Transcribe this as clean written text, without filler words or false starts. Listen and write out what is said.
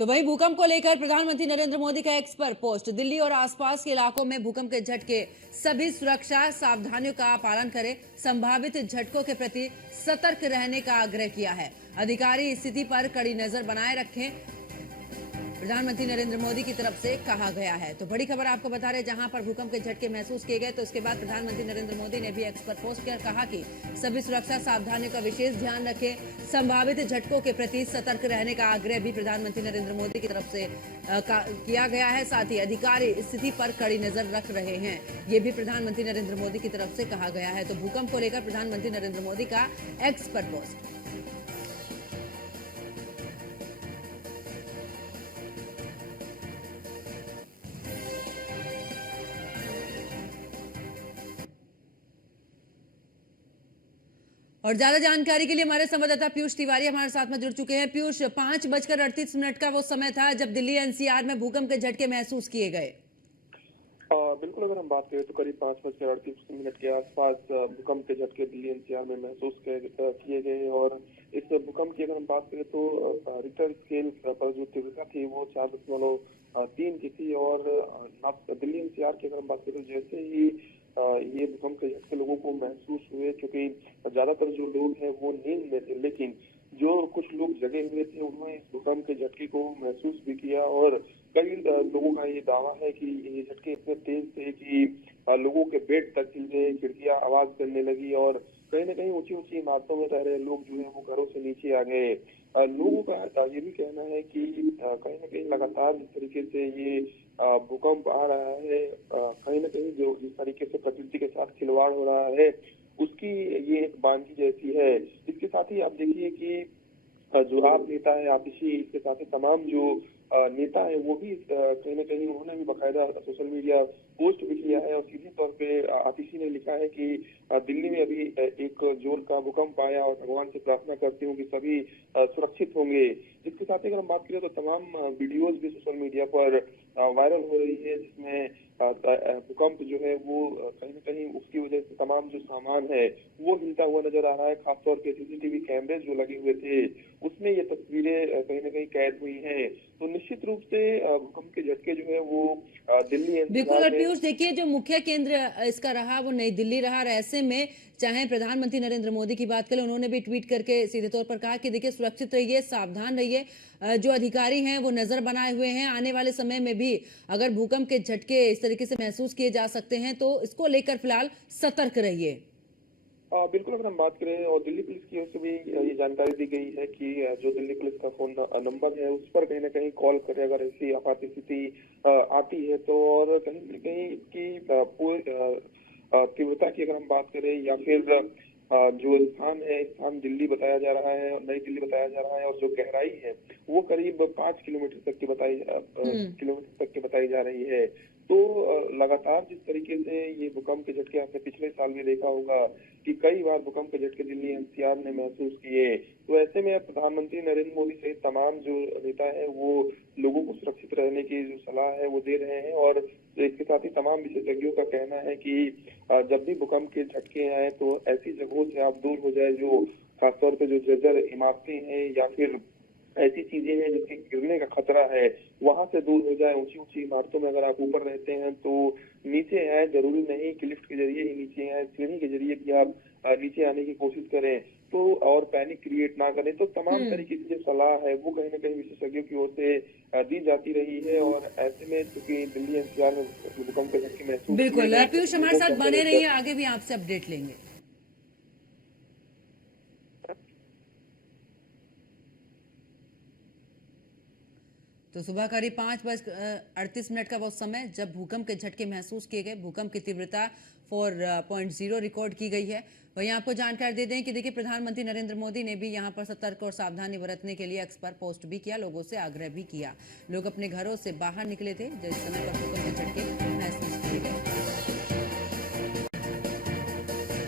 तो वहीं भूकंप को लेकर प्रधानमंत्री नरेंद्र मोदी का एक्स पर पोस्ट। दिल्ली और आसपास के इलाकों में भूकंप के झटके, सभी सुरक्षा सावधानियों का पालन करें, संभावित झटकों के प्रति सतर्क रहने का आग्रह किया है। अधिकारी स्थिति पर कड़ी नजर बनाए रखें, प्रधानमंत्री नरेंद्र मोदी की तरफ से कहा गया है। तो बड़ी खबर आपको बता रहे, जहां पर भूकंप के झटके महसूस किए गए तो इसके बाद प्रधानमंत्री नरेंद्र मोदी ने भी एक्स पर पोस्ट कर कहा कि सभी सुरक्षा सावधानियों का विशेष ध्यान रखें, संभावित झटकों के प्रति सतर्क रहने का आग्रह भी प्रधानमंत्री नरेंद्र मोदी की तरफ से किया गया है। साथ ही अधिकारी स्थिति पर कड़ी नजर रख रहे हैं, ये भी प्रधानमंत्री नरेंद्र मोदी की तरफ से कहा गया है। तो भूकंप को लेकर प्रधानमंत्री नरेंद्र मोदी का एक्स पर पोस्ट। और ज्यादा जानकारी के लिए हमारे संवाददाता पीयूष तिवारी हमारे साथ में जुड़ चुके हैं। पीयूष, 5:38 का वो समय था जब दिल्ली एनसीआर में भूकंप के झटके महसूस किए गए। बिल्कुल, अगर हम बात करें तो करीब 5:38 के आसपास भूकंप के झटके दिल्ली एनसीआर में महसूस किए गए। और इस भूकंप की अगर हम बात करें तो रिक्टर स्केल पर जो तीव्रता थी वो 4.3 की थी। और दिल्ली एनसीआर की अगर हम बात करें तो जैसे ही ये भूकंप के झटके लोगों को महसूस हुए, क्योंकि ज्यादातर जो लोग हैं वो नींद में थे, लेकिन जो कुछ लोग जगे हुए थे उन्होंने इस भूकंप के झटके को महसूस भी किया। और कई लोगों का ये दावा है कि ये झटके इतने तेज थे कि लोगों के बेड तक हिल गए, खिड़कियां आवाज करने लगी और कहीं ना कहीं ऊंची ऊंची इमारतों में रह रहे लोग जो है वो घरों से नीचे आ गए। लोगों का ये भी कहना है कि कहीं ना कहीं लगातार जिस तरीके से ये भूकंप आ रहा है, कहीं ना कहीं जो जिस तरीके से प्रकृति के साथ खिलवाड़ हो रहा है उसकी ये एक बानगी जैसी है। इसके साथ ही आप देखिए कि जो आप नेता है आतिशी, इसके साथ ही तमाम जो नेता है वो भी कहीं ना कहीं उन्होंने भी बाकायदा सोशल मीडिया पोस्ट भी किया है। और सीधे तौर पे आतिशी ने लिखा है कि दिल्ली में अभी एक जोर का भूकंप आया और भगवान से प्रार्थना करती हूँ कि सभी सुरक्षित होंगे। इसके साथ ही अगर हम बात करें तो तमाम वीडियोज भी सोशल मीडिया पर वायरल हो रही है, जिसमें भूकंप जो है वो कहीं ना कहीं उसकी वजह से तमाम जो सामान है वो हिलता हुआ नजर आ रहा है। खासतौर पे सीसीटीवी कैमरे जो लगे हुए थे उसमें ये तस्वीरें कहीं ना कहीं कैद हुई हैं। तो निश्चित रूप से भूकंप के झटके जो है वो दिल्ली बिल्कुल। और पीयूष देखिए, जो मुख्य केंद्र इसका रहा वो नई दिल्ली रहा। और ऐसे में चाहे प्रधानमंत्री नरेंद्र मोदी की बात करें, उन्होंने भी ट्वीट करके सीधे तौर पर कहा कि देखिए सुरक्षित रहिए, सावधान रहिए, जो अधिकारी हैं वो नजर बनाए हुए हैं। आने वाले समय में भी अगर भूकंप के झटके इस तरीके से महसूस किए जा सकते हैं तो इसको लेकर फिलहाल सतर्क रहिए। बिल्कुल, अगर हम बात करें और दिल्ली पुलिस की ओर से भी ये जानकारी दी गई है कि जो दिल्ली पुलिस का फोन नंबर है उस पर कहीं ना कहीं कॉल करें अगर ऐसी आपात स्थिति आती है तो। और कहीं ना कहीं की तीव्रता की अगर हम बात करें या फिर जो स्थान है, स्थान दिल्ली बताया जा रहा है, नई दिल्ली बताया जा रहा है और जो गहराई है वो करीब 5 किलोमीटर तक की बताई जा रही है। तो लगातार जिस तरीके से ये भूकंप के झटके आपने पिछले साल भी देखा होगा कि कई बार भूकंप के झटके दिल्ली एनसीआर ने महसूस किए, तो ऐसे में प्रधानमंत्री नरेंद्र मोदी सहित तमाम जो नेता है वो लोगों को सुरक्षित रहने की जो सलाह है वो दे रहे हैं। और इसके साथ ही तमाम विशेषज्ञों का कहना है कि जब भी भूकंप के झटके आए तो ऐसी जगहों से आप दूर हो जाए जो खासतौर पर जो जर्जर इमारतें हैं या फिर ऐसी चीजें हैं जिसके गिरने का खतरा है, वहां से दूर हो जाए। ऊंची ऊंची इमारतों में अगर आप ऊपर रहते हैं तो नीचे आए, जरूरी नहीं कि लिफ्ट के जरिए ही नीचे आए, सीढ़ी के जरिए भी आप नीचे आने की कोशिश करें तो, और पैनिक क्रिएट ना करें। तो तमाम तरीके की जो सलाह है वो कहीं ना कहीं विशेषज्ञों की ओर से दी जाती रही है। और ऐसे में चूंकि दिल्ली एनसीआर में भूकंप के झटके महसूस, बिल्कुल पीयूष हमारे साथ बने रहिए, आगे भी आपसे अपडेट लेंगे। तो सुबह करीब 5:38 का वो समय जब भूकंप के झटके महसूस किए गए। भूकंप की तीव्रता 4.0 रिकॉर्ड की गई है। वहीं आपको जानकारी दे दें कि देखिए प्रधानमंत्री नरेंद्र मोदी ने भी यहां पर सतर्क और सावधानी बरतने के लिए एक्स पर पोस्ट भी किया, लोगों से आग्रह भी किया। लोग अपने घरों से बाहर निकले थे जिस समय पर भूकंप के झटके महसूस किए गए।